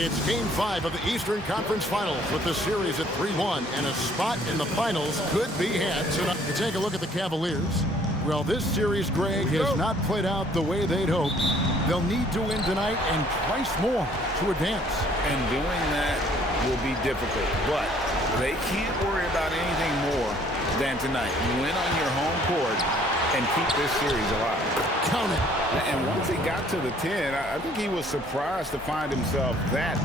It's Game 5 of the Eastern Conference Finals with the series at 3-1, and a spot in the finals could be had tonight. You take a look at the Cavaliers. Well, this series, Greg, has not played out the way they'd hoped. They'll need to win tonight and twice more to advance. And doing that will be difficult, but they can't worry about anything more than tonight. Win on your home court and keep this series alive. Count it. And once he got to the 10, I think he was surprised to find himself that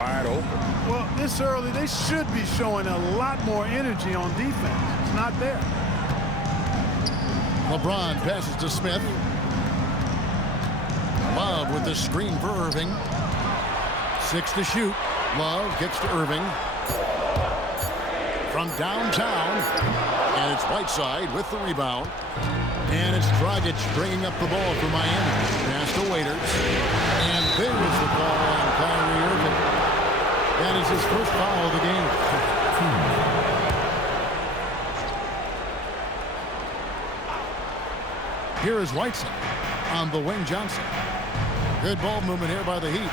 wide open. Well, this early, they should be showing a lot more energy on defense. It's not there. LeBron passes to Smith. Love with the screen for Irving. 6 to shoot. Love kicks to Irving. From downtown. And it's Whiteside with the rebound. And it's Dragic bringing up the ball for Miami. Pass to Waiters. And there's the call on Kyrie Irving. That is his first foul of the game. Here is Whiteside on the wing. Johnson. Good ball movement here by the Heat.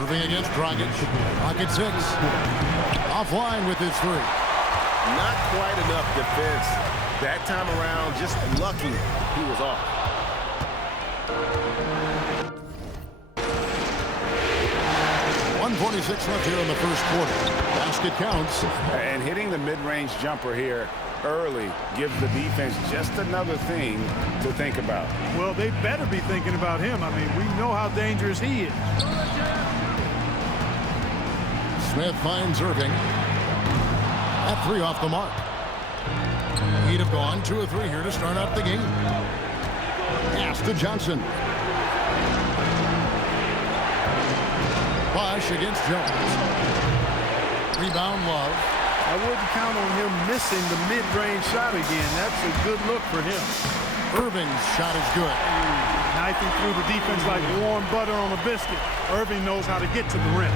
Irving against Dragic. Pocket 6. Offline with his 3. Not quite enough defense that time around. Just lucky he was off. .146 left here in the first quarter. Basket counts. And hitting the mid-range jumper here early gives the defense just another thing to think about. Well, they better be thinking about him. I mean, we know how dangerous he is. Smith finds Irving. That 3 off the mark. He'd have gone 2 or 3 here to start out the game. Pass to Johnson. Bosh against Jones. Rebound Love. I wouldn't count on him missing the mid-range shot again. That's a good look for him. Irving's shot is good. Knifing through the defense like warm butter on a biscuit. Irving knows how to get to the rim.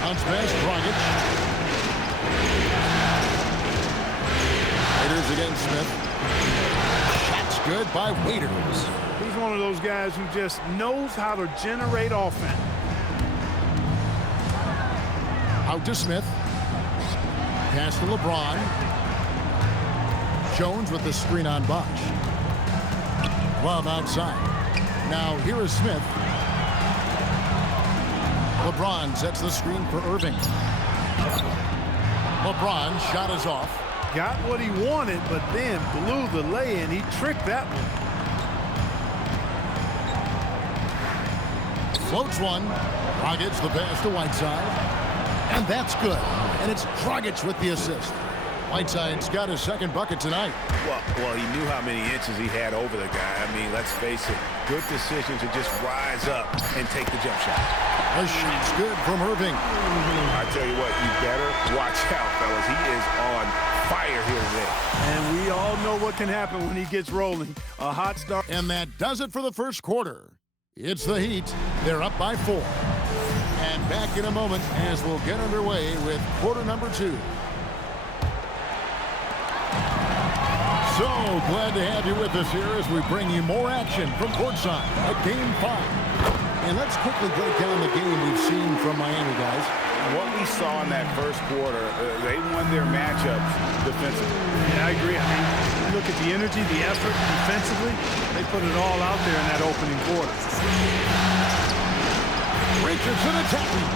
Bounce pass, Dragic. Waiters against Smith. Shot's good by Waiters. He's one of those guys who just knows how to generate offense. Out to Smith. Pass to LeBron. Jones with the screen on Bosh. Love outside. Now here is Smith. LeBron sets the screen for Irving. LeBron shot is off. Got what he wanted, but then blew the lay-in. He tricked that one. Floats one. Dragic the pass to Whiteside. And that's good. And it's Dragic with the assist. Whiteside's got his second bucket tonight. Well, he knew how many inches he had over the guy. I mean, let's face it. Good decision to just rise up and take the jump shot. The shot's good from Irving. I tell you what, you better watch out, fellas. He is on fire here today. And we all know what can happen when he gets rolling. A hot start. And that does it for the first quarter. It's the Heat. They're up by 4. And back in a moment as we'll get underway with quarter number 2. So glad to have you with us here as we bring you more action from courtside at Game 5. And let's quickly break down the game we've seen from Miami, guys. What we saw in that first quarter, they won their matchups defensively. Yeah, I agree. I mean, look at the energy, the effort defensively. They put it all out there in that opening quarter. Richardson attacking.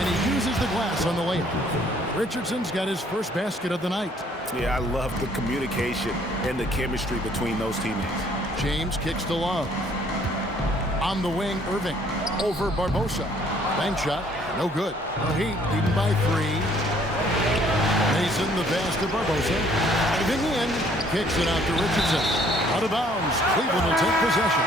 And he uses the glass on the layup. Richardson's got his first basket of the night. Yeah, I love the communication and the chemistry between those teammates. James kicks to Love. On the wing, Irving. Over Barbosa. Bank shot. No good. The Heat leading by 3. Mason the pass to Barbosa. Diving in. Kicks it out to Richardson. Out of bounds. Cleveland will take possession.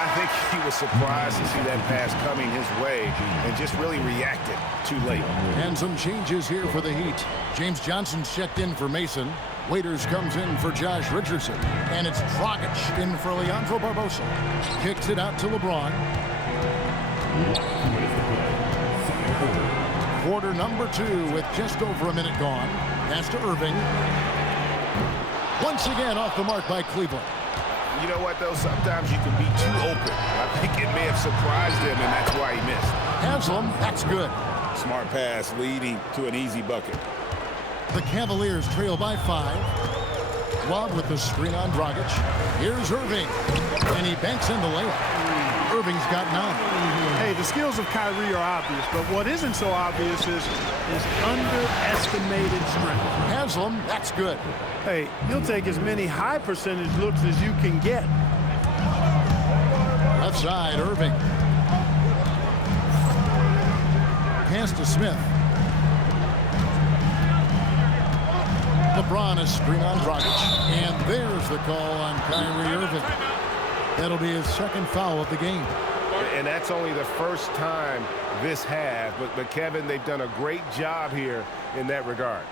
I think he was surprised to see that pass coming his way and just really reacted too late. And some changes here for the Heat. James Johnson's checked in for Mason. Waiters comes in for Josh Richardson. And it's Dragic in for Leandro Barbosa. Kicks it out to LeBron. Quarter number 2 with just over a minute gone. Pass to Irving. Once again off the mark by Cleveland. You know what, though? Sometimes you can be too open. I think it may have surprised him, and that's why he missed. Haslam, that's good. Smart pass leading to an easy bucket. The Cavaliers trail by 5. Rob with the screen on Dragic. Here's Irving. And he banks in the layup. Irving's got 9. Hey, the skills of Kyrie are obvious, but what isn't so obvious is his underestimated strength. Haslam, that's good. Hey, he'll take as many high percentage looks as you can get. Left side, Irving. Pass to Smith. LeBron, a screen on Dragic. And there's the call on Kyrie Irving. That'll be his second foul of the game. And that's only the first time this half. But Kevin, they've done a great job here in that regard.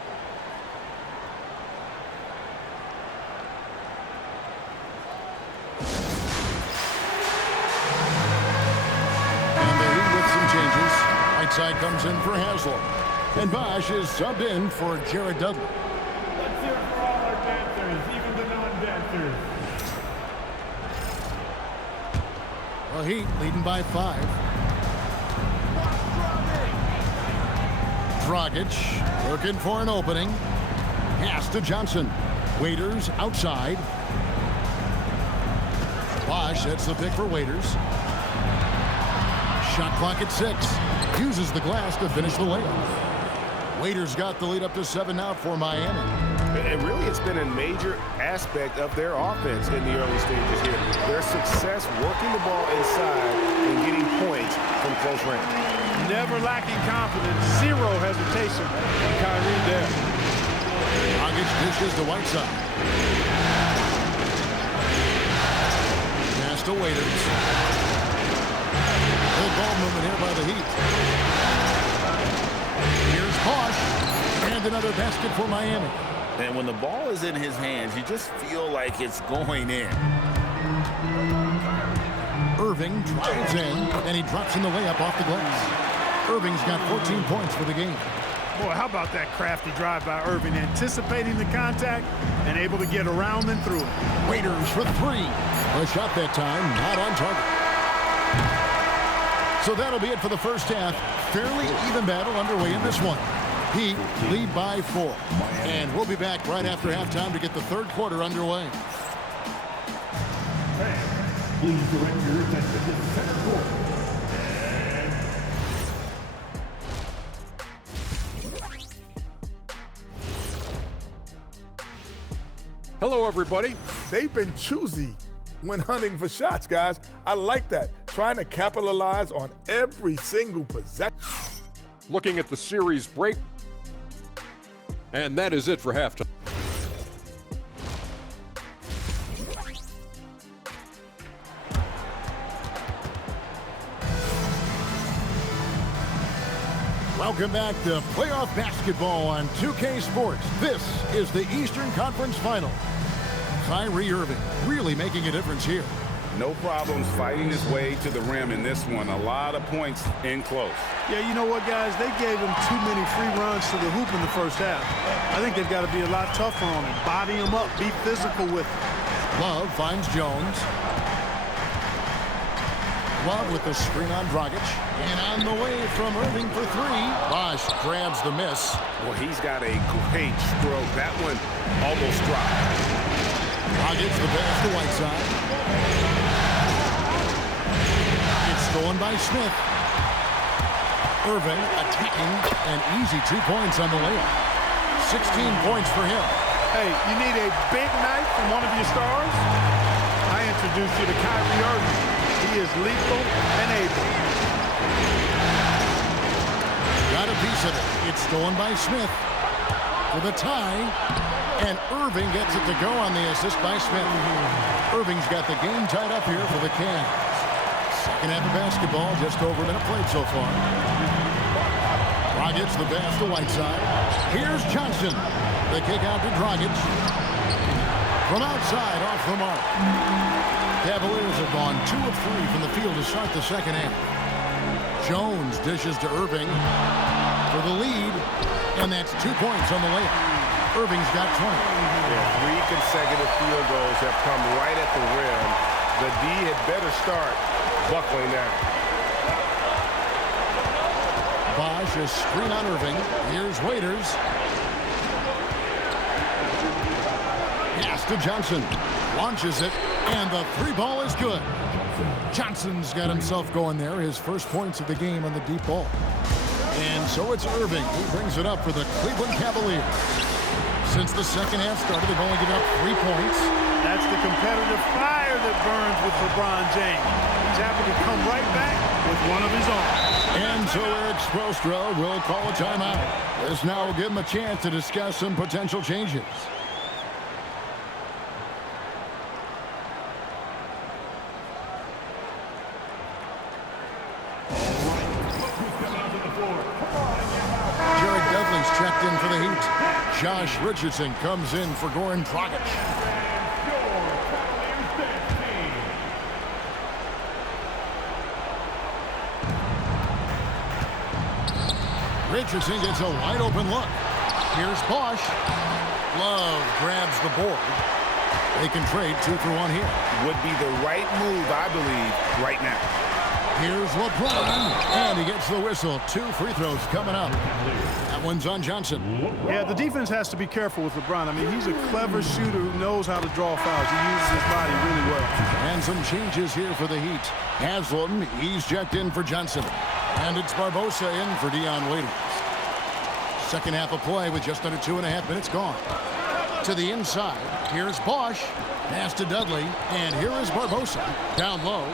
And the Heat with some changes. Right side comes in for Haslam. And Bosh is subbed in for Jared Dudley. Let's hear it for all our dancers, even the non-dancers. The Heat leading by 5. Dragic looking for an opening. Pass to Johnson. Waiters outside. Bosh sets the pick for Waiters. Shot clock at 6. Uses the glass to finish the layup. Waiters got the lead up to 7 now for Miami. And really, it's been a major aspect of their offense in the early stages here. Their success working the ball inside and getting points from close range. Never lacking confidence, zero hesitation. Kyrie there. Dragic dishes to Whiteside. Pass to Waiters. Good ball movement here by the Heat. Here's Bosh. And another basket for Miami. And when the ball is in his hands, you just feel like it's going in. Irving drives in, and he drops in the layup off the glass. Irving's got 14 points for the game. Boy, how about that crafty drive by Irving, anticipating the contact and able to get around and through it. Waiters for 3. A shot that time, not on target. So that'll be it for the first half. Fairly even battle underway in this one. Heat lead by 4. And we'll be back right after halftime to get the third quarter underway. Please direct your attention to the center court. Hello, everybody. They've been choosy when hunting for shots, guys. I like that. Trying to capitalize on every single possession. Looking at the series break. And that is it for halftime. Welcome back to playoff basketball on 2K Sports. This is the Eastern Conference Final. Kyrie Irving really making a difference here. No problems fighting his way to the rim in this one. A lot of points in close. Yeah, you know what, guys? They gave him too many free runs to the hoop in the first half. I think they've got to be a lot tougher on him. Body him up. Be physical with him. Love finds Jones. Love with the screen on Dragic. And on the way from Irving for 3. Bosh grabs the miss. Well, he's got a great stroke. That one almost dropped. Dragic the pass to Whiteside. It's stolen by Smith. Irving attacking, an easy 2 points on the layup. 16 points for him. Hey, you need a big night from one of your stars? I introduce you to Kyrie Irving. He is lethal and able. Got a piece of it. It's stolen by Smith. For the tie. And Irving gets it to go on the assist by Smith. Irving's got the game tied up here for the Cavs. Second half of basketball, just over a minute played so far. Dragic the pass to Whiteside. Here's Johnson. The kick out to Dragic. From outside, off the mark. Cavaliers have gone 2 of 3 from the field to start the second half. Jones dishes to Irving for the lead, and that's 2 points on the layup. Irving's got 20. Yeah, 3 consecutive field goals have come right at the rim. The D had better start buckling down. Bosch, a screen on Irving. Here's Waiters. Pass to Johnson. Launches it, and the 3 ball is good. Johnson's got himself going there. His first points of the game on the deep ball. And so it's Irving who brings it up for the Cleveland Cavaliers. Since the second half started, they've only given up 3 points. That's the competitive fire that burns with LeBron James. He's happy to come right back with one of his own. And so Eric Spoelstra will call a timeout. This now will give him a chance to discuss some potential changes. Jared Dudley's checked in for the Heat. Josh Richardson comes in for Goran Dragic. Richardson gets a wide open look. Here's Bosch. Love grabs the board. They can trade 2 for 1 here. Would be the right move, I believe, right now. Here's LeBron, and he gets the whistle. 2 free throws coming up. That one's on Johnson. Yeah, the defense has to be careful with LeBron. I mean, he's a clever shooter who knows how to draw fouls. He uses his body really well. And some changes here for the Heat. Haslam, he's checked in for Johnson. And it's Barbosa in for Dion Waiters. Second half of play with just under 2.5 minutes gone. To the inside, here's Bosch. Pass to Dudley, and here is Barbosa. Down low.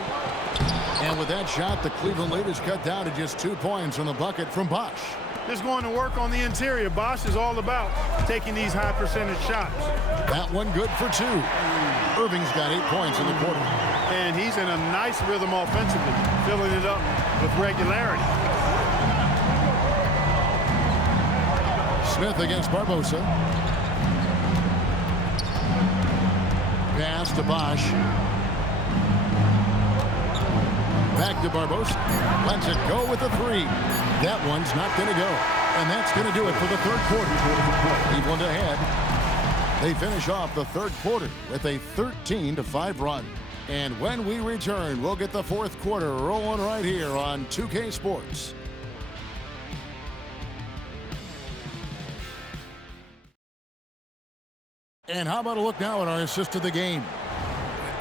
And with that shot, the Cleveland leaders cut down to just 2 points on the bucket from Bosch. Just going to work on the interior. Bosch is all about taking these high percentage shots. That one good for 2. Irving's got 8 points in the quarter. And he's in a nice rhythm offensively, filling it up with regularity. Smith against Barbosa. Pass to Bosch. Back to Barbosa. Lets it go with the 3. That one's not going to go. And that's going to do it for the third quarter. Cleveland ahead. They finish off the third quarter with a 13-5 run. And when we return, we'll get the fourth quarter rolling right here on 2K Sports. And how about a look now at our assist of the game?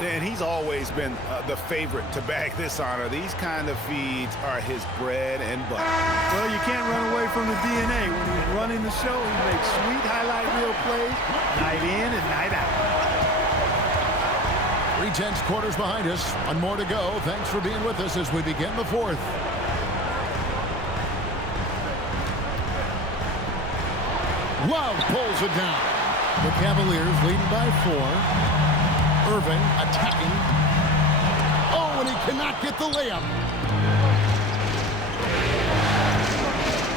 Dan, he's always been the favorite to bag this honor. These kind of feeds are his bread and butter. Well, you can't run away from the DNA. When he's running the show, he makes sweet highlight reel plays night in and night out. 3/10 quarters behind us. One more to go. Thanks for being with us as we begin the fourth. Love pulls it down. The Cavaliers leading by 4. Irving attacking. Oh, and he cannot get the layup.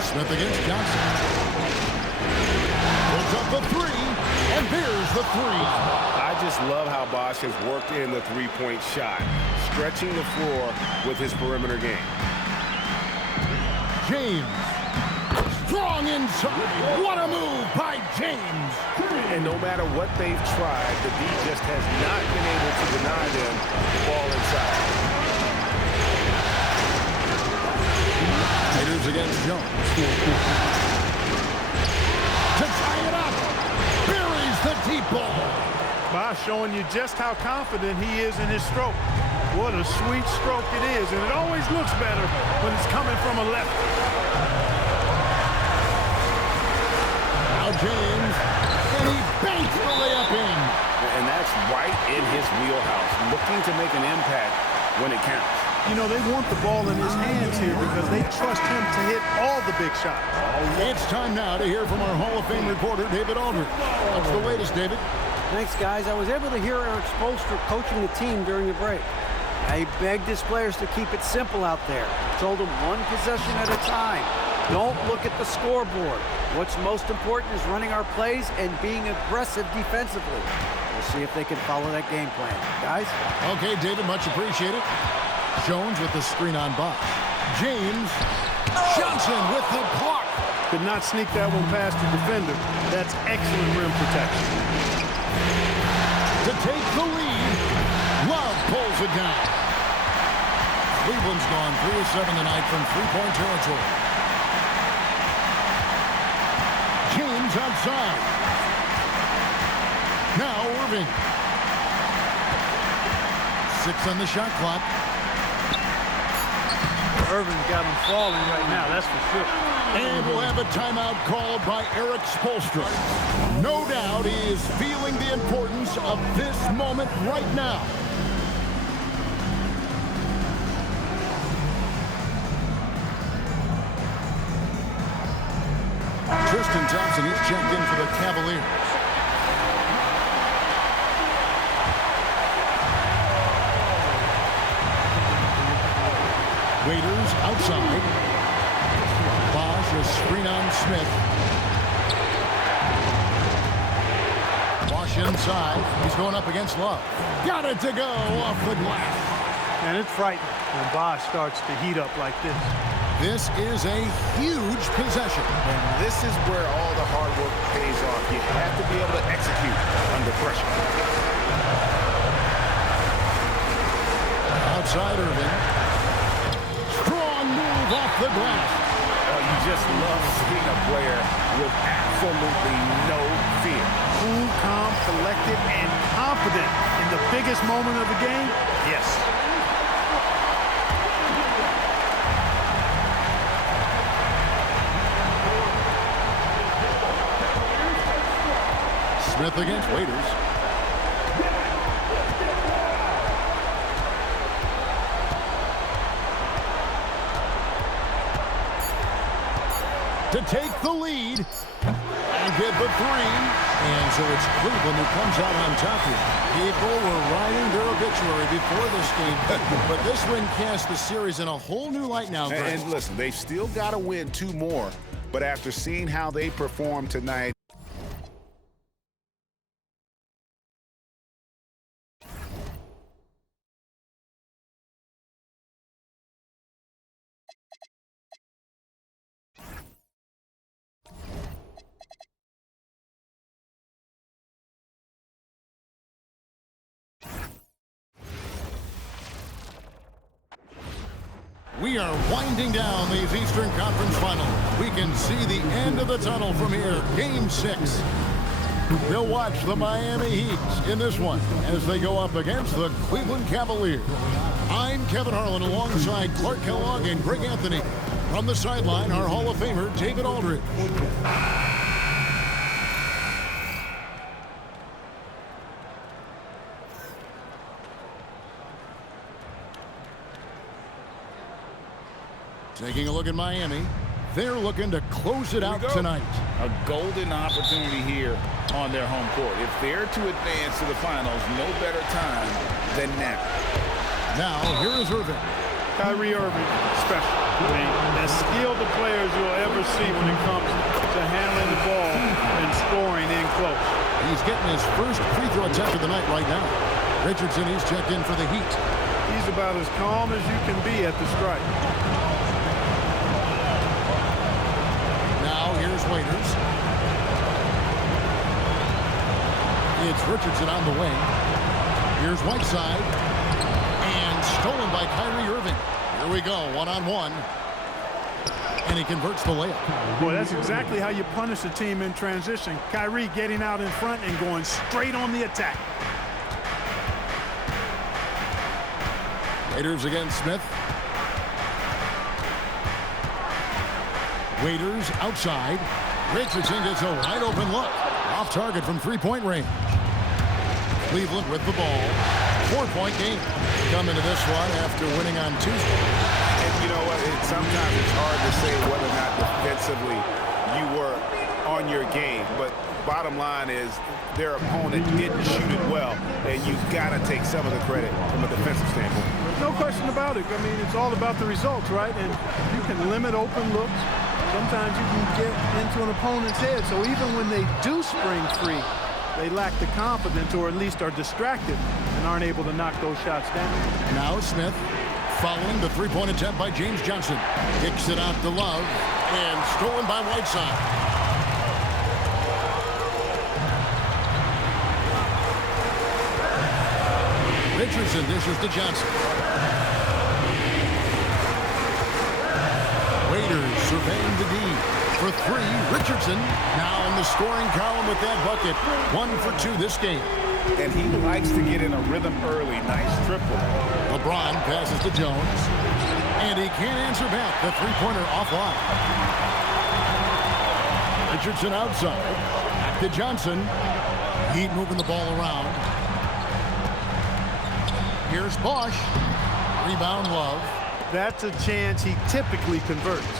Smith against Johnson. Puts up the 3, and there's the 3. I just love how Bosch has worked in the three-point shot, stretching the floor with his perimeter game. James. Strong inside. What a move by James. And no matter what they've tried, the D just has not been able to deny them the ball inside. Raiders against Jones. To tie it up. Buries the deep ball. Bosch showing you just how confident he is in his stroke. What a sweet stroke it is, and it always looks better when it's coming from a left. Now James, and he banks the layup in. And that's right in his wheelhouse, looking to make an impact when it counts. You know, they want the ball in his hands here because they trust him to hit all the big shots. It's time now to hear from our Hall of Fame reporter, David Aldridge. What's the latest, David? Thanks, guys. I was able to hear Eric Spoelstra coaching the team during the break. He begged his players to keep it simple out there. Told them one possession at a time. Don't look at the scoreboard. What's most important is running our plays and being aggressive defensively. We'll see if they can follow that game plan. Guys? Okay, David, much appreciated. Jones with the screen on Bosch. James. Johnson with the block. Could not sneak that one past the defender. That's excellent rim protection. To take the lead, Love pulls it down. Cleveland's gone 3 of 7 tonight from three-point territory. James outside. Now Irving. 6 on the shot clock. Irving's got him falling right now, that's for sure. And we'll have a timeout called by Eric Spoelstra. No doubt he is feeling the importance of this moment right now. Tristan Thompson, he's checked in for the Cavaliers. Waiters outside. Bosch a screen on Smith. Bosch inside. He's going up against Love. Got it to go off the glass. And it's frightening when Bosch starts to heat up like this. This is a huge possession. And this is where all the hard work pays off. You have to be able to execute under pressure. Outside Irving. Strong move off the glass. Oh, you just love seeing a player with absolutely no fear. Cool, calm, collected, and confident in the biggest moment of the game? Yes. Smith against Waiters. To take the lead and get the 3. And so it's Cleveland who comes out on top here. People were writing their obituary before this game, but this win casts the series in a whole new light now. And listen, they've still got to win 2 more, but after seeing how they performed tonight, we are winding down these Eastern Conference Finals. We can see the end of the tunnel from here. Game 6. We'll watch the Miami Heat in this one as they go up against the Cleveland Cavaliers. I'm Kevin Harlan alongside Clark Kellogg and Greg Anthony. From the sideline, our Hall of Famer, David Aldridge. Taking a look at Miami. They're looking to close it out tonight. A golden opportunity here on their home court. If they're to advance to the finals, no better time than now. Now, here is Irving. Kyrie Irving, special. I mean, as skilled the players you'll ever see when it comes to handling the ball and scoring in close. He's getting his first free throw attempt of the night right now. Richardson, he's checked in for the Heat. He's about as calm as you can be at the strike. Now, here's Waiters. It's Richardson on the wing. Here's Whiteside. And stolen by Kyrie Irving. Here we go, one-on-one. And he converts the layup. Boy, that's exactly how you punish a team in transition. Kyrie getting out in front and going straight on the attack. Waiters against Smith. Waiters outside. Richardson gets a wide open look. Off target from three-point range. Cleveland with the ball. 4-point game. Come into this one after winning on Tuesday. And you know what? Sometimes it's hard to say whether or not defensively you were on your game. But bottom line is their opponent didn't shoot it well. And you've got to take some of the credit from a defensive standpoint. No question about it. I mean, it's all about the results, right? And you can limit open looks. Sometimes you can get into an opponent's head. So even when they do spring free, they lack the confidence or at least are distracted and aren't able to knock those shots down. Now Smith Following the three-point attempt by James Johnson. Kicks it out to Love. And stolen by Whiteside. Richardson dishes to Johnson. Waiters surveying the D. For three, Richardson now in the scoring column with that bucket. 1 for 2 this game. And he likes to get in a rhythm early. Nice triple. LeBron passes to Jones. And he can't answer back. The three-pointer offline. Richardson outside. Back to Johnson. Heat moving the ball around. Here's Bosch. Rebound Love. That's a chance he typically converts.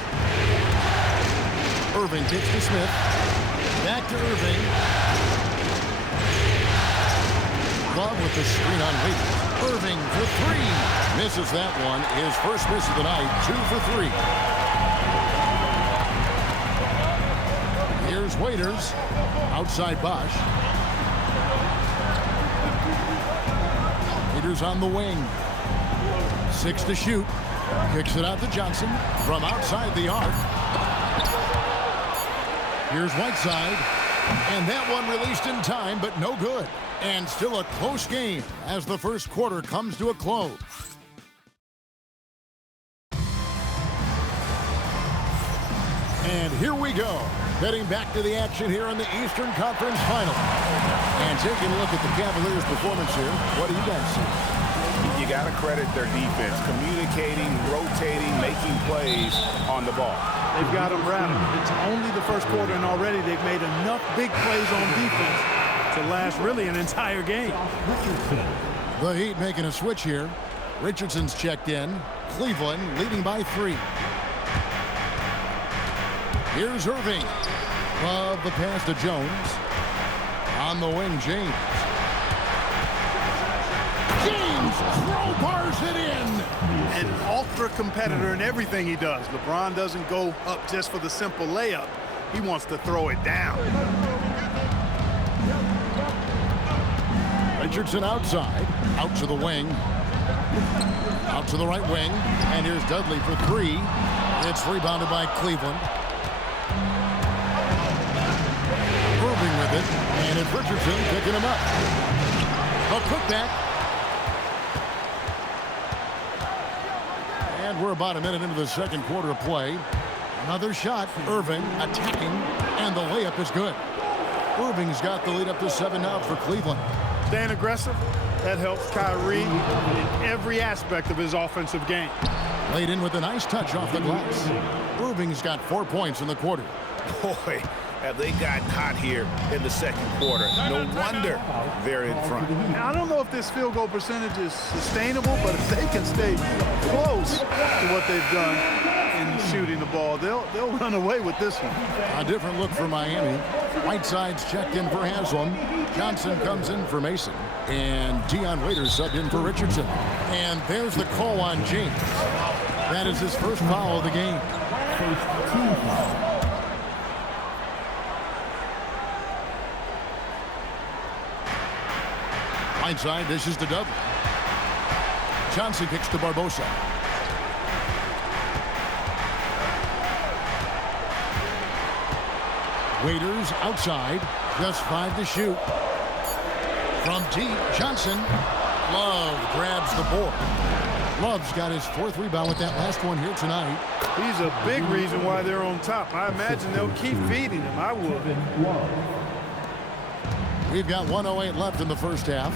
Irving kicks to Smith. Back to Irving. Love with the screen on Waiters. Irving for three. Misses that one. His first miss of the night. 2 for 3. Here's Waiters. Outside Bosch. Waiters on the wing. 6 to shoot. Kicks it out to Johnson from outside the arc. Here's Whiteside. And that one released in time, but no good. And still a close game as the first quarter comes to a close. And here we go. Heading back to the action here in the Eastern Conference Final. And taking a look at the Cavaliers' performance here. What do you guys see? You got to credit their defense. Communicating, rotating, making plays on the ball. They've got them rattled. It's only the first quarter, and already they've made enough big plays on defense to last really an entire game. The Heat making a switch here. Richardson's checked in. Cleveland leading by 3. Here's Irving. Love the pass to Jones. On the wing, James. James crowbars it in. An ultra competitor in everything he does. LeBron doesn't go up just for the simple layup. He wants to throw it down. Richardson outside. Out to the wing. Out to the right wing. And here's Dudley for 3. It's rebounded by Cleveland. Irving with it. And it's Richardson picking him up. A putback. And we're about a minute into the second quarter of play. Another shot. Irving attacking. And the layup is good. Irving's got the lead up to 7 now for Cleveland. Staying aggressive, that helps Kyrie in every aspect of his offensive game. Laid in with a nice touch off the glass. Irving's got 4 points in the quarter. Boy, have they gotten hot here in the second quarter. No wonder they're in front. Now, I don't know if this field goal percentage is sustainable, but if they can stay close to what they've done in shooting the ball, they'll run away with this one. A different look for Miami. Whiteside's checked in for Haslam. Johnson comes in for Mason. And Dion Waiters subbed in for Richardson. And there's the call on James. That is his first foul of the game. Whiteside dishes to Dudley. Johnson kicks to Barbosa. Waiters outside. Just 5 to shoot. From deep, Johnson. Love grabs the board. Love's got his 4th rebound with that last one here tonight. He's a big reason why they're on top. I imagine they'll keep feeding him. I would. We've got 1:08 left in the first half.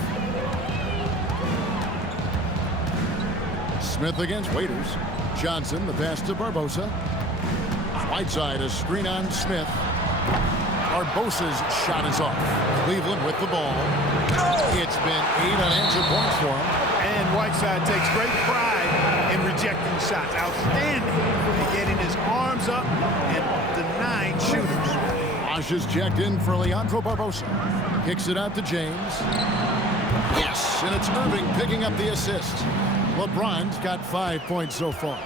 Smith against Waiters. Johnson, the pass to Barbosa. Whiteside, a screen on Smith. Barbosa's shot is off. Cleveland with the ball. It's been 8 unanswered points for him. And Whiteside takes great pride in rejecting shots. Outstanding in getting his arms up and denying shooters. Bosch is checked in for Leandro Barbosa. Kicks it out to James. Yes, and it's Irving picking up the assist. LeBron's got 5 points so far.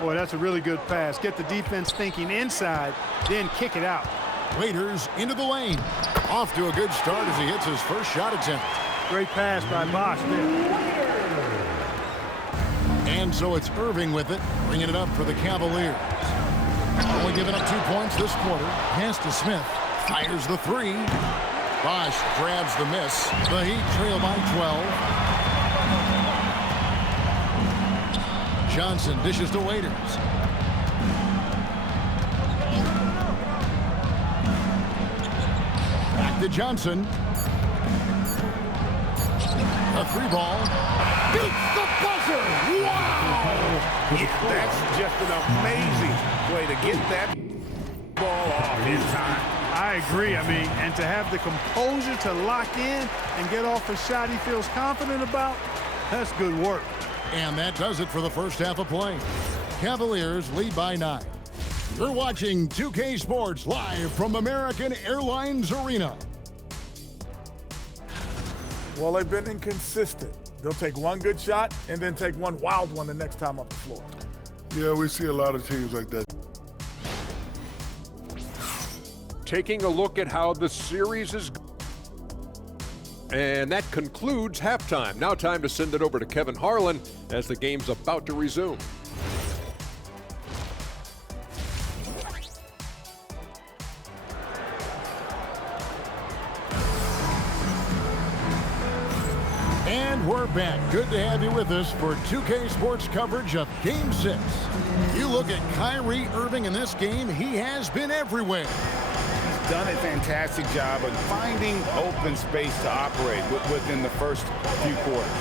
Boy, that's a really good pass. Get the defense thinking inside, then kick it out. Waiters into the lane. Off to a good start as he hits his first shot attempt. Great pass by Bosch there. And so it's Irving with it, bringing it up for the Cavaliers. Only giving up 2 points this quarter. Pass to Smith. Fires the three. Bosch grabs the miss. The Heat trail by 12. Johnson dishes to Waiters. Back to Johnson. A three ball. Beats the buzzer! Wow! That's just an amazing way to get that ball off in time. I agree. I mean, and to have the composure to lock in and get off a shot he feels confident about, that's good work. And that does it for the first half of play. Cavaliers lead by 9. You're watching 2K Sports live from American Airlines Arena. Well, they've been inconsistent. They'll take one good shot and then take one wild one the next time up the floor. Yeah, we see a lot of teams like that. Taking a look at how the series is. And that concludes halftime. Now time to send it over to Kevin Harlan as the game's about to resume. And we're back. Good to have you with us for 2K Sports coverage of Game 6. You look at Kyrie Irving in this game, he has been everywhere. He's done a fantastic job of finding open space to operate within the first few quarters.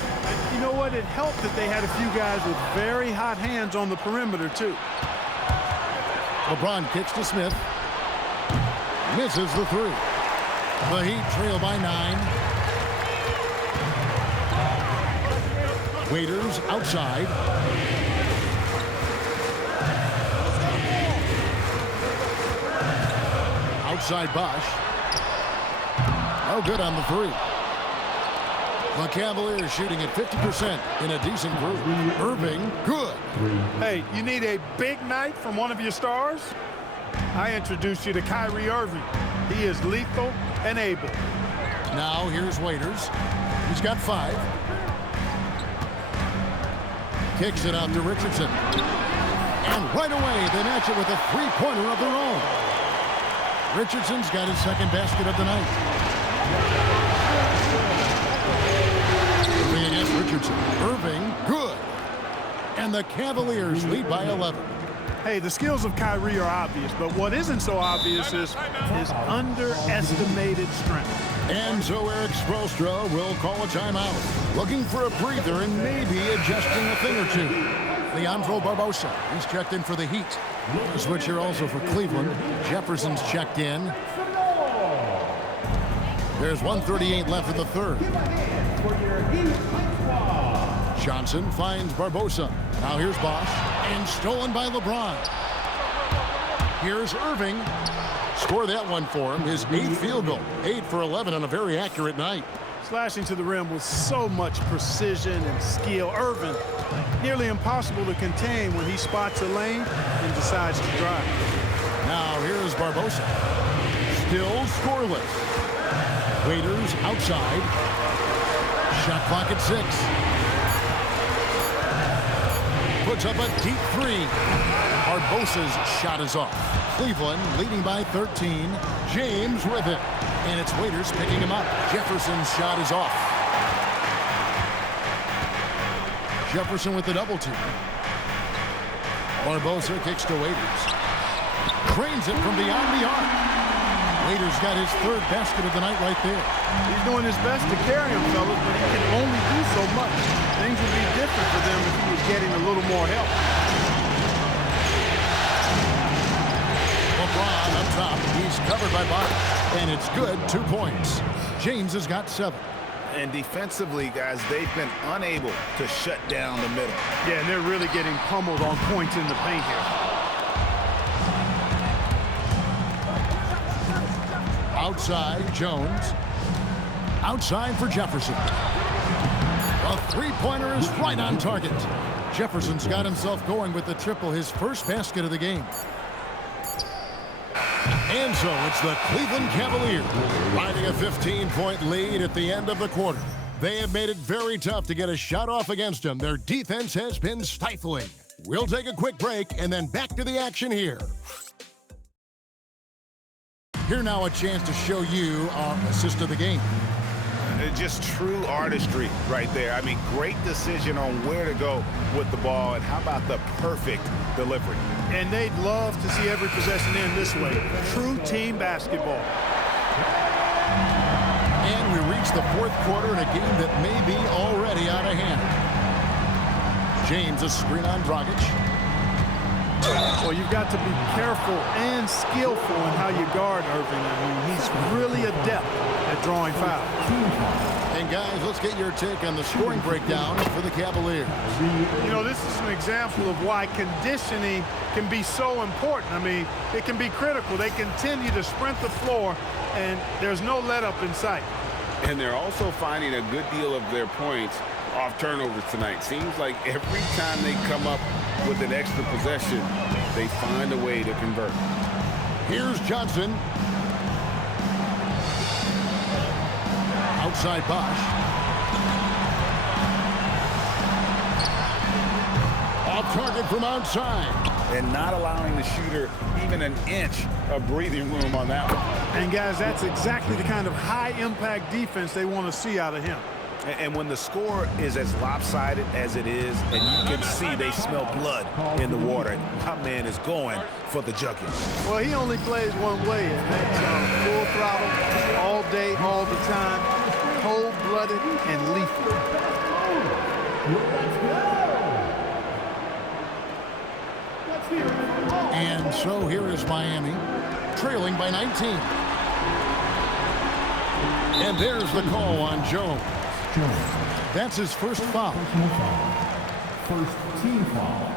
You know what? It helped that they had a few guys with very hot hands on the perimeter, too. LeBron kicks to Smith. Misses the three. The Heat trail by 9. Waiters outside. Outside Bosch. No good on the three. The Cavaliers shooting at 50% in a decent group. Irving, good. Hey, you need a big night from one of your stars? I introduced you to Kyrie Irving. He is lethal and able. Now here's Waiters. He's got 5. Kicks it out to Richardson. And right away, they match it with a three-pointer of their own. Richardson's got his second basket of the night. Irving against Richardson. Irving, good. And the Cavaliers lead by 11. Hey, the skills of Kyrie are obvious, but what isn't so obvious is his underestimated strength. And so Eric Spoelstra will call a timeout. Looking for a breather and maybe adjusting a thing or two. Leandro Barbosa, he's checked in for the Heat. A switch here also for Cleveland. Jefferson's checked in. There's 1:38 left in the third. Johnson finds Barbosa. Now here's Bosch. And stolen by LeBron. Here's Irving. Score that one for him. His 8th field goal. 8 for 11 on a very accurate night. Slashing to the rim with so much precision and skill. Irving, nearly impossible to contain when he spots a lane and decides to drive. Now here's Barbosa. Still scoreless. Waiters outside. Shot clock at 6. Puts up a deep three. Barbosa's shot is off. Cleveland leading by 13. James with it. And it's Waiters picking him up. Jefferson's shot is off. Jefferson with the double team. Barbosa kicks to Waiters. Cranes it from beyond the arc. Waiters got his 3rd basket of the night right there. He's doing his best to carry him, fellas, but he can only do so much. Things would be different for them if he was getting a little more help. LeBron up top. He's covered by Bobby. And it's good. 2 points. James has got 7. And defensively, guys, they've been unable to shut down the middle. Yeah, and they're really getting pummeled on points in the paint here. Outside, Jones. Outside for Jefferson. A three-pointer is right on target. Jefferson's got himself going with the triple, his first basket of the game. And so it's the Cleveland Cavaliers riding a 15-point lead at the end of the quarter. They have made it very tough to get a shot off against them. Their defense has been stifling. We'll take a quick break and then back to the action here. Here now a chance to show you our assist of the game. Just true artistry right there. I mean, great decision on where to go with the ball, and how about the perfect delivery? And they'd love to see every possession end this way. True team basketball. And we reach the fourth quarter in a game that may be already out of hand. James, a screen on Dragic. Well, you've got to be careful and skillful in how you guard Irving. I mean, he's really adept at drawing fouls. And guys, let's get your take on the scoring breakdown for the Cavaliers. You know, this is an example of why conditioning can be so important. I mean, it can be critical. They continue to sprint the floor, and there's no let up in sight. And they're also finding a good deal of their points off turnovers tonight. Seems like every time they come up with an extra possession, they find a way to convert. Here's Johnson. Outside Bosch. Off target from outside. And not allowing the shooter even an inch of breathing room on that one. And guys, that's exactly the kind of high-impact defense they want to see out of him. And when the score is as lopsided as it is, and you can see they smell blood in the water, my man is going for the jugular. Well, he only plays one way, and that's full throttle, all day, all the time, cold-blooded and lethal. And so here is Miami, trailing by 19. And there's the call on Jones. That's his first foul. First team foul.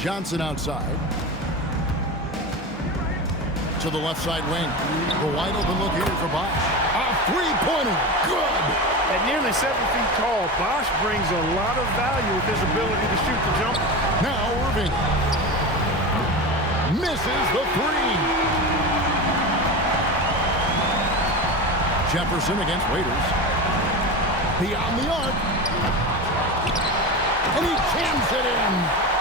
Johnson outside. To the left side wing. The wide open look here for Bosch. A three-pointer. Good. At nearly 7 feet tall, Bosch brings a lot of value with his ability to shoot the jumper. Now Irving. Misses the three. Jefferson against Waiters. Beyond the arc. And he jams it in.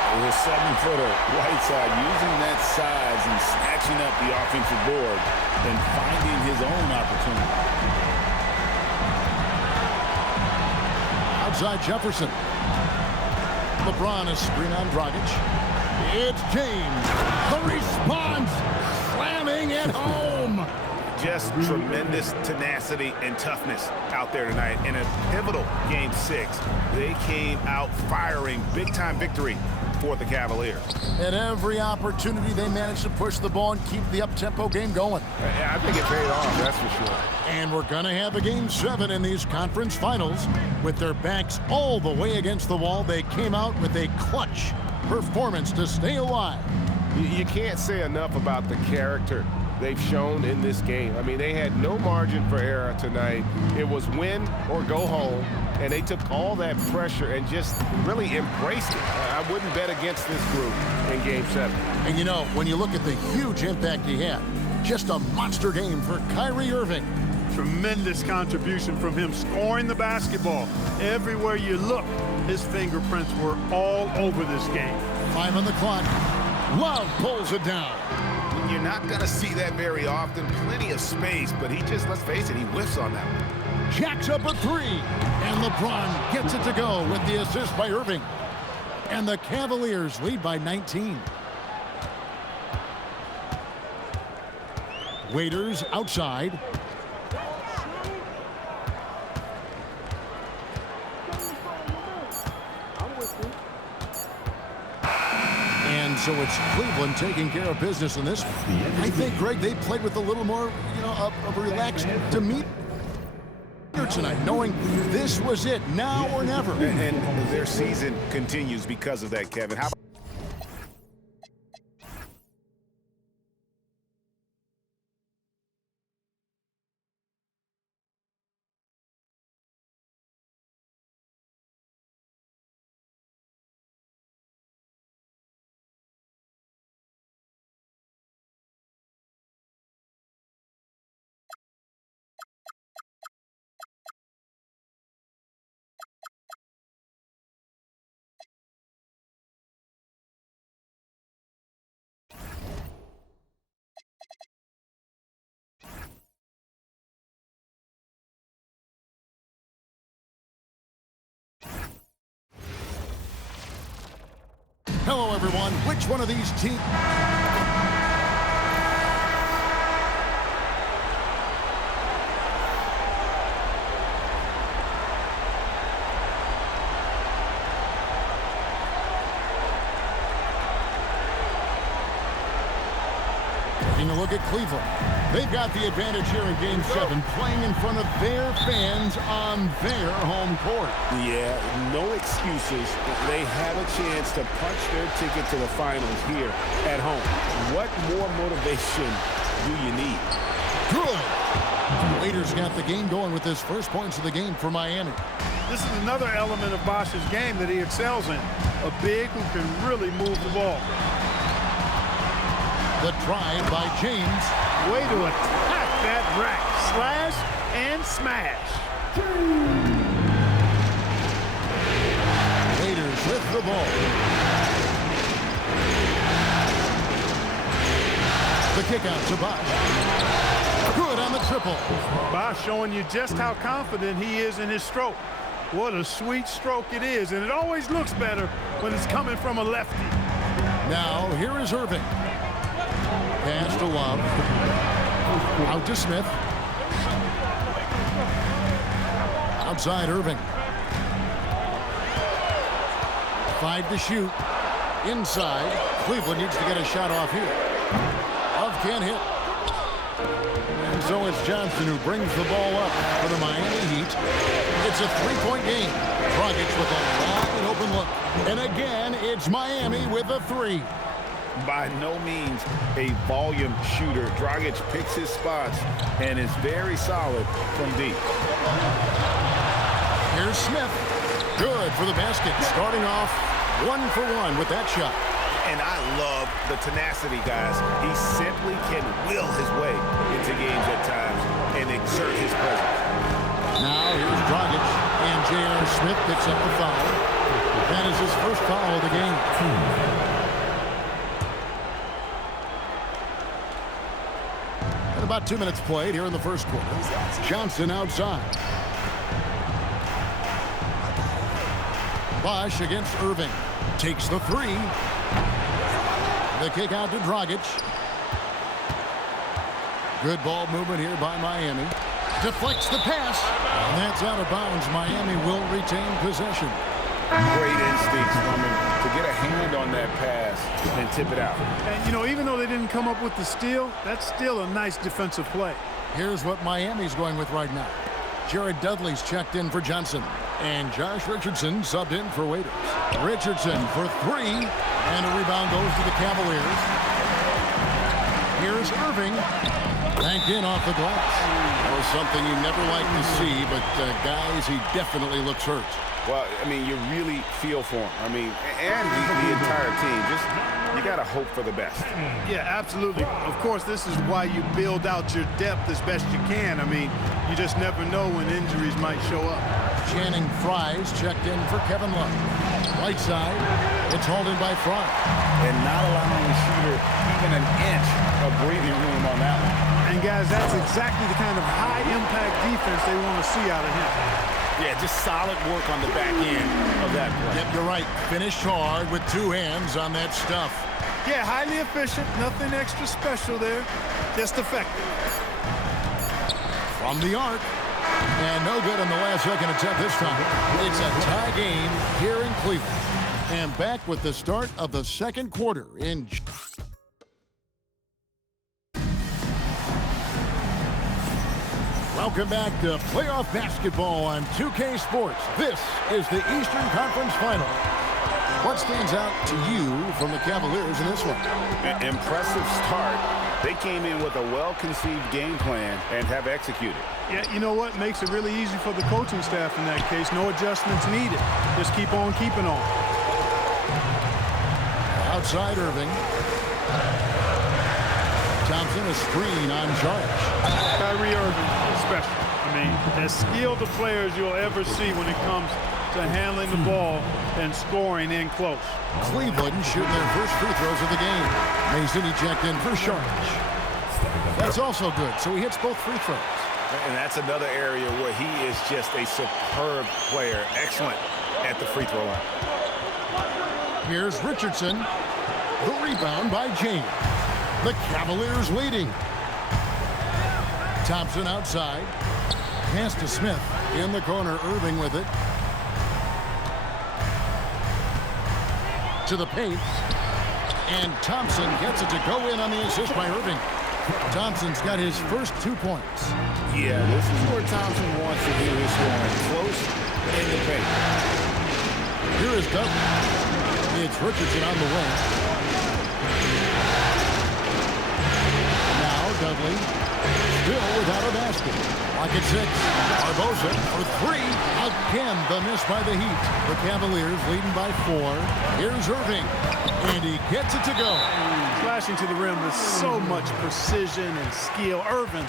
The 7-footer, right side, using that size and snatching up the offensive board and finding his own opportunity. Outside Jefferson. LeBron is screen on Dragic. It's James. The response. Slamming it home. Just tremendous tenacity and toughness out there tonight in a pivotal Game 6. They came out firing. Big-time victory for the Cavaliers. At every opportunity, they managed to push the ball and keep the up-tempo game going. I think it paid off, that's for sure. And we're going to have a Game 7 in these conference finals. With their backs all the way against the wall, they came out with a clutch performance to stay alive. You can't say enough about the character they've shown in this game. I mean, they had no margin for error tonight. It was win or go home, and they took all that pressure and just really embraced it. I wouldn't bet against this group in Game 7. And you know, when you look at the huge impact he had, just a monster game for Kyrie Irving. Tremendous contribution from him scoring the basketball. Everywhere you look, his fingerprints were all over this game. 5 on the clock. Love pulls it down. You're not going to see that very often. Plenty of space, but he just, let's face it, he whiffs on that one. Jacks up a 3. And LeBron gets it to go with the assist by Irving. And the Cavaliers lead by 19. Waiters outside. And so it's Cleveland taking care of business in this one. I think, Greg, they played with a little more, of a relaxed demeanor tonight, knowing this was it, now or never. And their season continues because of that, Kevin. How Hello, everyone. Which one of these teams... Taking a look at Cleveland. They've got the advantage here in Game 7, playing in front of their fans on their home court. Yeah, no excuses. They have a chance to punch their ticket to the finals here at home. What more motivation do you need? Good. Waiters got the game going with his first points of the game for Miami. This is another element of Bosch's game that he excels in. A big who can really move the ball. The drive by James. Way to attack that rack. Slash and smash. Waiters with the ball. The kick out to Bosch. Good on the triple. Bosch showing you just how confident he is in his stroke. What a sweet stroke it is, and it always looks better when it's coming from a lefty. Now, here is Irving. Pass to Love. Out to Smith. Outside Irving. 5 to shoot. Inside. Cleveland needs to get a shot off here. Love can't hit. And so it's Johnson who brings the ball up for the Miami Heat. It's a three-point game. Dragic with a wide open look. And again, it's Miami with a three. By no means a volume shooter. Dragic picks his spots and is very solid from deep. Here's Smith. Good for the basket. Starting off 1 for 1 with that shot. And I love the tenacity, guys. He simply can will his way into games at times and exert his presence. Now here's Dragic, and J.R. Smith picks up the foul. That is his first foul of the game. And about 2 minutes played here in the first quarter. Johnson outside. Bosch against Irving. Takes the three. The kick out to Dragic. Good ball movement here by Miami. Deflects the pass. And that's out of bounds. Miami will retain possession. Great instincts from him to get a hand on that pass and tip it out. And, you know, even though they didn't come up with the steal, that's still a nice defensive play. Here's what Miami's going with right now. Jared Dudley's checked in for Johnson. And Josh Richardson subbed in for Waiters. Richardson for three. And a rebound goes to the Cavaliers. Here's Irving. Banked in off the glass. That was something you never like to see, but guys, he definitely looks hurt. Well, I mean, you really feel for him. I mean, and the entire team. Just, you got to hope for the best. Yeah, absolutely. Of course, this is why you build out your depth as best you can. I mean, you just never know when injuries might show up. Channing Fries checked in for Kevin Love. Right side, it's hauled in by Fry. And not allowing the shooter even an inch of breathing room on that one. And, guys, that's exactly the kind of high-impact defense they want to see out of him. Yeah, just solid work on the back end of that play. Yep, you're right. Finished hard with 2 hands on that stuff. Yeah, highly efficient. Nothing extra special there. Just effective. From the arc. And no good on the last second attempt this time. It's a tie game here in Cleveland. And back with the start of the second quarter in... Welcome back to playoff basketball on 2K Sports. This is the Eastern Conference Final. What stands out to you from the Cavaliers in this one? An impressive start. They came in with a well-conceived game plan and have executed. Yeah, you know what? Makes it really easy for the coaching staff in that case. No adjustments needed. Just keep on keeping on. Outside Irving. Thompson, a screen on charge. Kyrie Irving, special. I mean, as skilled a player as you'll ever see when it comes to handling the ball and scoring in close. Cleveland shooting their first free throws of the game. Mason, he checked in for Sharge. That's also good, so he hits both free throws. And that's another area where he is just a superb player. Excellent at the free throw line. Here's Richardson. The rebound by James. The Cavaliers leading. Thompson outside. Pass to Smith. In the corner, Irving with it. To the paint. And Thompson gets it to go in on the assist by Irving. Thompson's got his first 2 points. Yeah, this is where Thompson wants to do his scoring. Close in the paint. Here is Dudley. It's Richardson on the wing. Now Dudley, still without a basket. Lock at 6. Barbosa for 3. Again, the miss by the Heat. The Cavaliers leading by 4. Here's Irving, and he gets it to go. Slashing to the rim with so much precision and skill. Irving,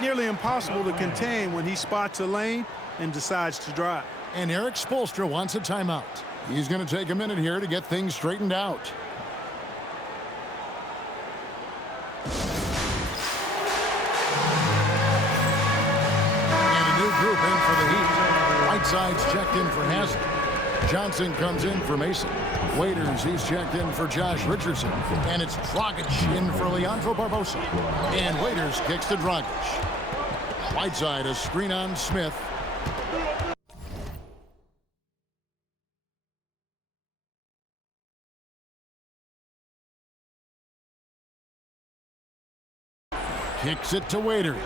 nearly impossible to contain when he spots a lane and decides to drive. And Eric Spoelstra wants a timeout. He's going to take a minute here to get things straightened out. And a new group in for the Heat. Whiteside's checked in for Hazard. Johnson comes in for Mason. Waiters, he's checked in for Josh Richardson. And it's Dragic in for Leandro Barbosa. And Waiters kicks to Dragic. Whiteside, a screen on Smith. Kicks it to Waiters.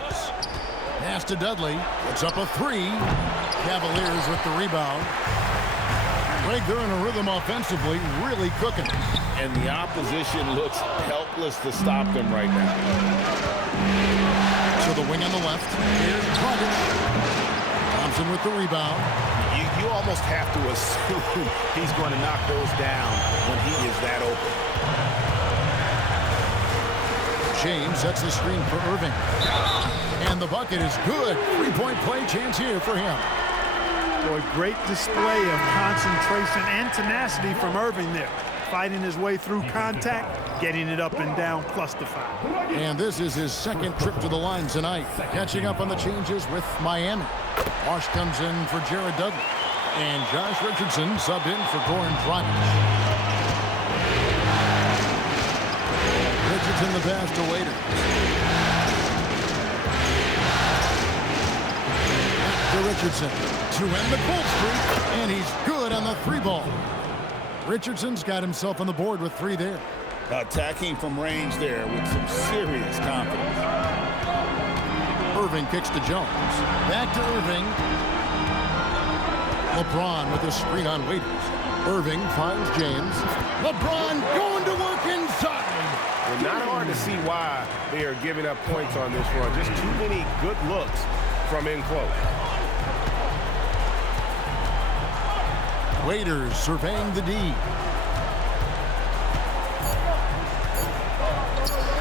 Pass to Dudley. Puts up a 3. Cavaliers with the rebound. Greg, they're in a rhythm offensively, really cooking. And the opposition looks helpless to stop them right now. To the wing on the left. Here's Dragic. Thompson with the rebound. You almost have to assume he's going to knock those down when he is that open. James sets the screen for Irving. And the bucket is good. 3-point play chance here for him. Boy, great display of concentration and tenacity from Irving there. Fighting his way through contact, getting it up and down, cluster foul. And this is his second trip to the line tonight. Catching up on the changes with Miami. Marsh comes in for Jared Dudley. And Josh Richardson subbed in for Goran Dragic. Richardson the pass to Waiters. Back to Richardson to end the cold streak, and he's good on the 3-ball. Richardson's got himself on the board with 3 there. Attacking from range there with some serious confidence. Irving kicks to Jones. Back to Irving. LeBron with a screen on Waiters. Irving finds James. LeBron going to work inside. Well, not hard to see why they are giving up points on this run. Just too many good looks from in close. Waiters surveying the D.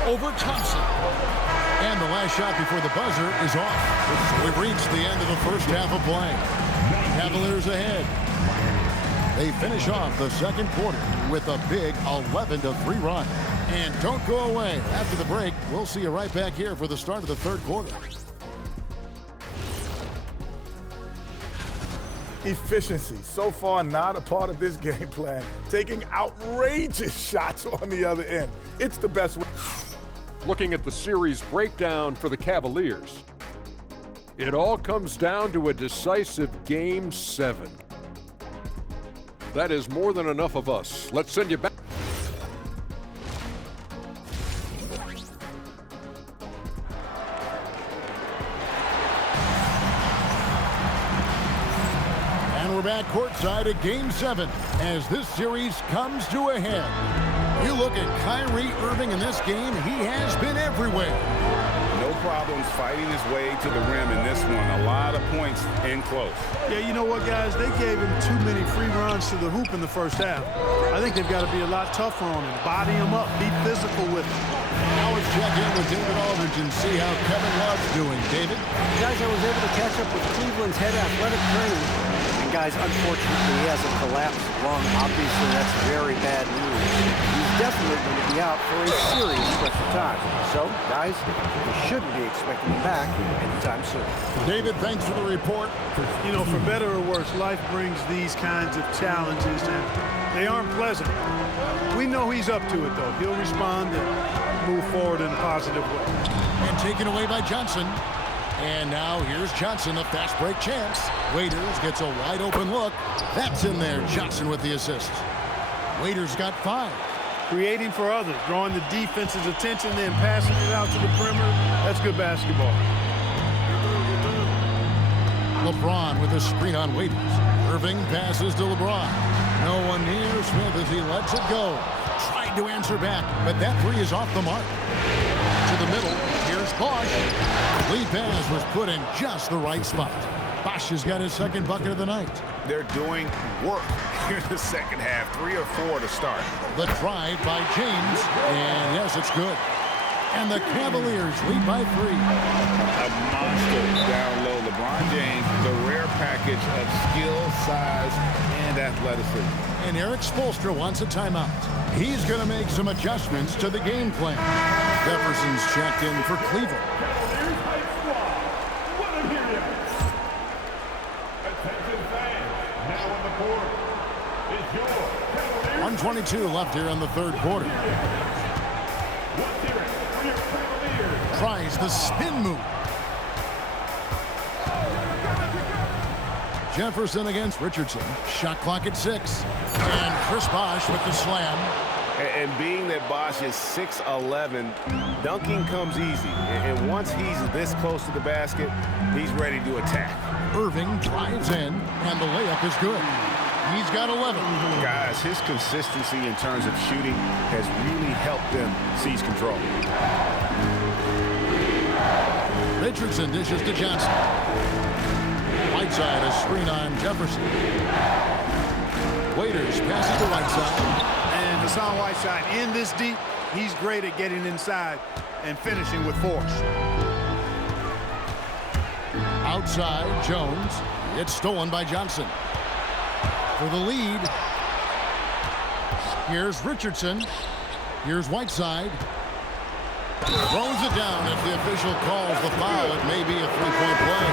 Over Thompson. And the last shot before the buzzer is off. We've reached the end of the first half of play. Cavaliers ahead. They finish off the second quarter with a big 11-3 run. And don't go away. After the break, we'll see you right back here for the start of the third quarter. Efficiency, so far not a part of this game plan. Taking outrageous shots on the other end. It's the best way. Looking at the series breakdown for the Cavaliers, it all comes down to a decisive Game 7. That is more than enough of us. Let's send you back. We're back courtside at Game 7 as this series comes to a head. You look at Kyrie Irving in this game, he has been everywhere. No problems fighting his way to the rim in this one. A lot of points in close. Yeah, you know what, guys? They gave him too many free runs to the hoop in the first half. I think they've got to be a lot tougher on him. Body him up. Be physical with him. Now let's check in with David Aldridge and see how Kevin Love's doing. David? Guys, I was able to catch up with Cleveland's head athletic trainer. And guys, unfortunately, he hasn't collapsed lung. Obviously, that's very bad news. He's definitely going to be out for a serious stretch of time. So, guys, we shouldn't be expecting him back anytime soon. David, thanks for the report. You know, for better or worse, life brings these kinds of challenges, and they aren't pleasant. We know he's up to it, though. He'll respond and move forward in a positive way. And taken away by Johnson. And now here's Johnson, the fast break chance. Waiters gets a wide open look. That's in there. Johnson with the assist. Waiters got 5. Creating for others, drawing the defense's attention, then passing it out to the perimeter. That's good basketball. LeBron with a screen on Waiters. Irving passes to LeBron. No one near Smith as he lets it go. Tried to answer back, but that three is off the mark. To the middle, here's Bosch. Lead pass was put in just the right spot. Bosch has got his second bucket of the night. They're doing work here in the second half. 3 or 4 to start. The drive by James, and yes, it's good. And the Cavaliers lead by 3. A monster down low. LeBron James, the rare package of skill, size, and athleticism. And Eric Spoelstra wants a timeout. He's going to make some adjustments to the game plan. Jefferson's checked in for Cleveland. Cavaliers high squad. What a hero. Attention fans. Now on the court is your Cavaliers. 1:22 left here in the third quarter. Let's hear it for your Cavaliers. Tries the spin move. Jefferson against Richardson. Shot clock at 6. And Chris Bosh with the slam. And being that Bosch is 6'11", dunking comes easy. And once he's this close to the basket, he's ready to attack. Irving drives in, and the layup is good. He's got 11. Guys, his consistency in terms of shooting has really helped them seize control. Richardson dishes to Johnson. Whiteside, a screen on Jefferson. Waiters passes to Whiteside. And Hassan Whiteside in this deep, he's great at getting inside and finishing with force. Outside, Jones. It's stolen by Johnson. For the lead, here's Richardson. Here's Whiteside. Throws it down. If the official calls the foul, it may be a three-point play.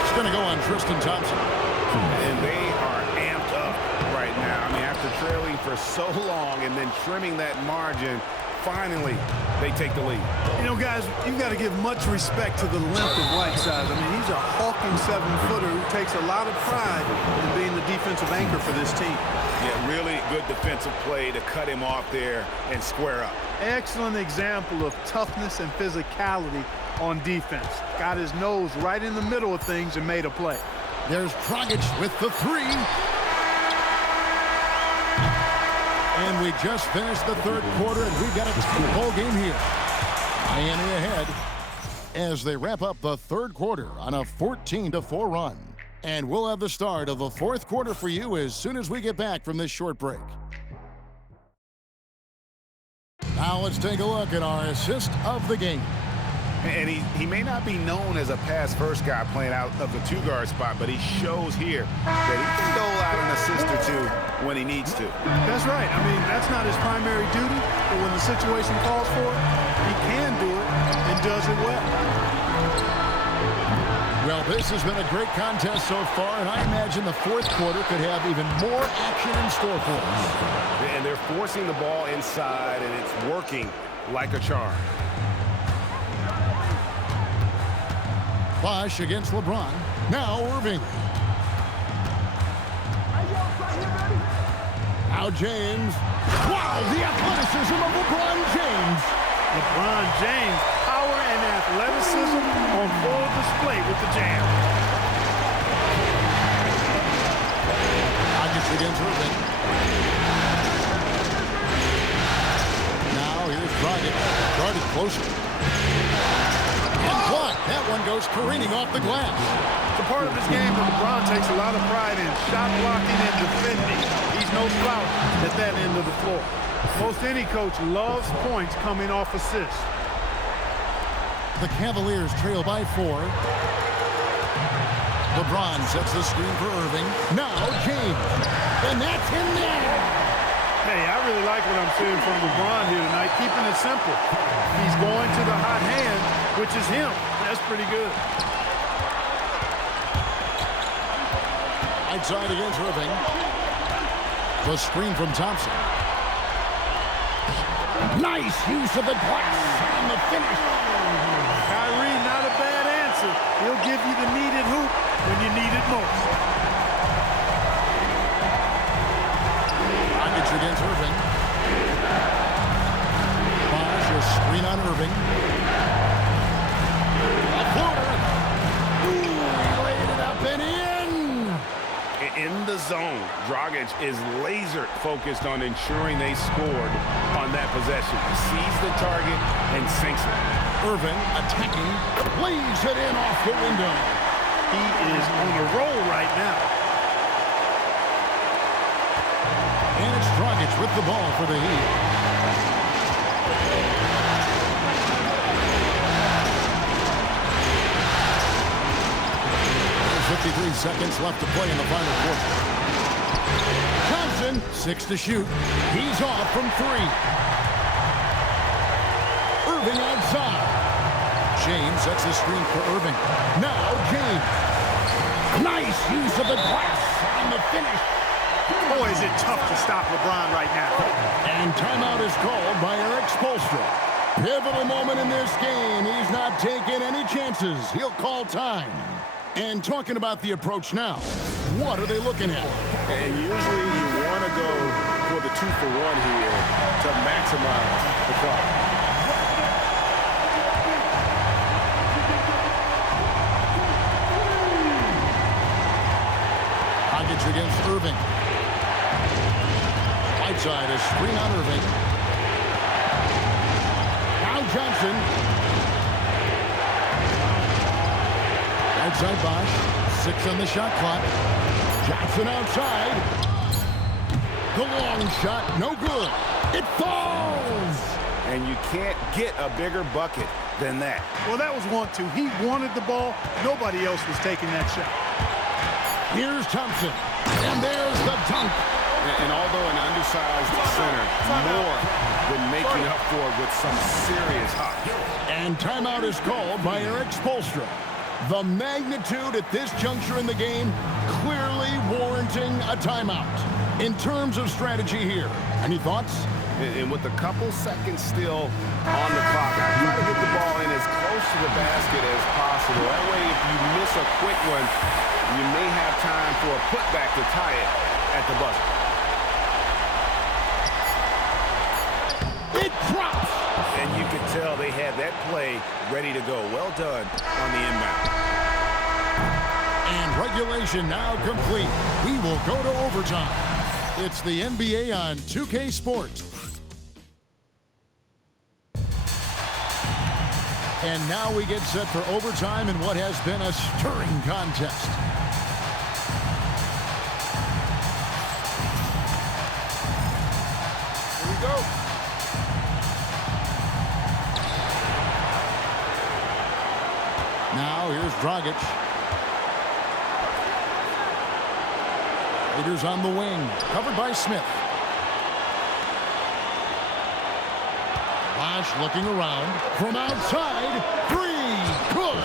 It's going to go on Tristan Thompson. And they are amped up right now. I mean, after trailing for so long and then trimming that margin, finally they take the lead. You know, guys, you've got to give much respect to the length of Whiteside. I mean, he's a hulking 7-footer who takes a lot of pride in being the defensive anchor for this team. Yeah, really good defensive play to cut him off there and square up. Excellent Example of toughness and physicality on defense. Got his nose right in the middle of things and made a play. There's Dragic with the 3. And we just finished the third quarter, and we've got a tight ball game here. Miami ahead as they wrap up the third quarter on a 14-4 run. And we'll have the start of the fourth quarter for you as soon as we get back from this short break. Now let's take a look at our assist of the game. And he may not be known as a pass-first guy playing out of the two-guard spot, but he shows here that he can dole out an assist or two when he needs to. That's right. I mean, that's not his primary duty, but when the situation calls for it, he can do it and does it well. Well, this has been a great contest so far, and I imagine the fourth quarter could have even more action in store for us. And they're forcing the ball inside, and it's working like a charm. Bosh against LeBron. Now Irving. Now James. Wow, the athleticism of LeBron James. LeBron James, power and athleticism on full display with the jam. Dragic against Irving. Now here's Dragic. Guarded closer. And blocked. That one goes careening off the glass. It's a part of his game that LeBron takes a lot of pride in shot blocking and defending. He's no slouch at that end of the floor. Most any coach loves points coming off assists. The Cavaliers trail by 4. LeBron sets the screen for Irving. Now James. And that's in there. Hey, I really like what I'm seeing from LeBron here tonight, keeping it simple. He's going to the hot hand, which is him. That's pretty good. Outside against Irving. The screen from Thompson. Nice use of the glass on the finish. Kyrie, not a bad answer. He'll give you the needed hoop when you need it most. Dragic against Irving. Bosh, a screen on Irving. A floater. Ooh, he laid it up and in. In the zone, Dragic is laser focused on ensuring they scored on that possession. Sees the target and sinks it. Irving attacking, lays it in off the window. He is on a roll right now. And it's Dragic with the ball for the Heat. There's 53 seconds left to play in the final quarter. Johnson, 6 to shoot. He's off from 3. Irving outside. James sets the screen for Irving. Now James. Nice use of the glass on the finish. Boy, is it tough to stop LeBron right now. And timeout is called by Eric Spoelstra. Pivotal moment in this game. He's not taking any chances. He'll call time. And talking about the approach now, what are they looking at? And usually you want to go for the 2-for-1 here to maximize the clock. Dragic against Irving. Whiteside, a screen on Irving. Now Johnson. Outside Bosh. 6 on the shot clock. Johnson outside. The long shot, no good. It falls! And you can't get a bigger bucket than that. Well, that was 1-2. He wanted the ball. Nobody else was taking that shot. Here's Thompson. And there's the dunk. And although an undersized center, more than making up for it with some serious hop. And timeout is called by Eric Spoelstra. The magnitude at this juncture in the game clearly warranting a timeout. In terms of strategy here, any thoughts? And with a couple seconds still on the clock, I try to get the ball in as close to the basket as possible. That way, if you miss a quick one, you may have time for a putback to tie it at the buzzer. It drops! And you can tell they had that play ready to go. Well done on the inbound. And regulation now complete. We will go to overtime. It's the NBA on 2K Sports. And now we get set for overtime in what has been a stirring contest. Here we go. Now here's Dragic. Raiders on the wing, covered by Smith. Bosh looking around from outside. 3, good.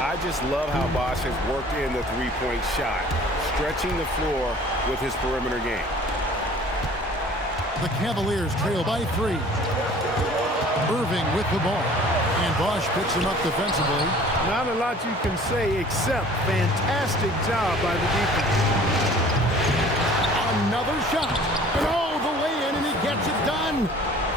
I just love how Bosh has worked in the three-point shot, stretching the floor with his perimeter game. The Cavaliers trail by 3. Irving with the ball. And Bosh picks him up defensively. Not a lot you can say except fantastic job by the defense. Another shot. And oh, the lay-in, and he gets it done.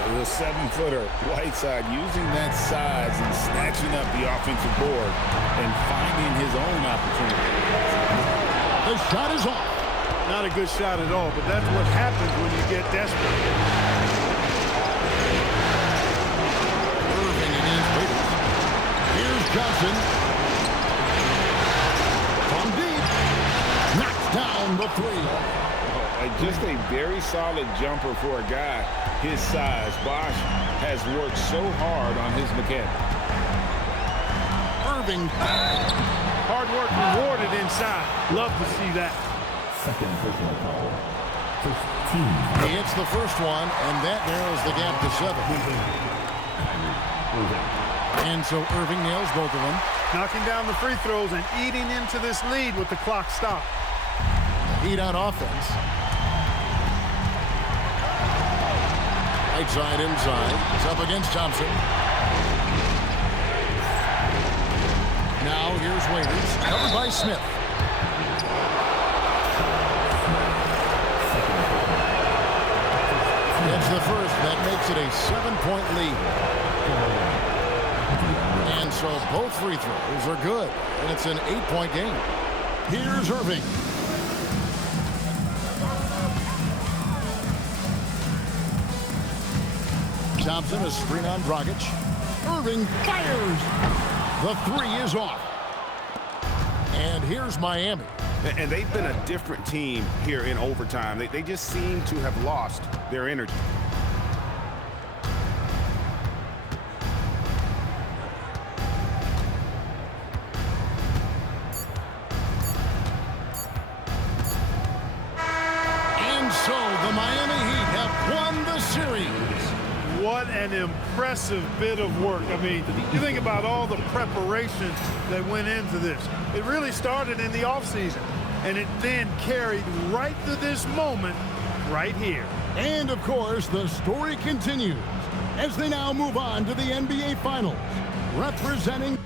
The 7-footer, Whiteside, using that size and snatching up the offensive board and finding his own opportunity. The shot is off. Not a good shot at all, but that's what happens when you get desperate. Irving against Raiders. Here's Johnson. From deep. Knocks down the 3. Just a very solid jumper for a guy his size. Bosh has worked so hard on his mechanics. Irving. Hard work rewarded inside. Love to see that. Second personal foul. He hits the first one, and that narrows the gap to 7. And so Irving nails both of them. Knocking down the free throws and eating into this lead with the clock stopped. Heat on offense. Right side inside. It's up against Thompson. Now here's Waiters. Covered by Smith. Gets the first. That makes it a 7-point lead. And so both free throws are good. And it's an 8-point game. Here's Irving. Thompson, a screen on Dragic. Irving fires. The three is off. And here's Miami. And they've been a different team here in overtime. They just seem to have lost their energy. And so the Miami Heat have won the series. What an impressive bit of work. I mean, you think about all the preparation that went into this. It really started in the offseason, and it then carried right to this moment right here. And, of course, the story continues as they now move on to the NBA Finals. Representing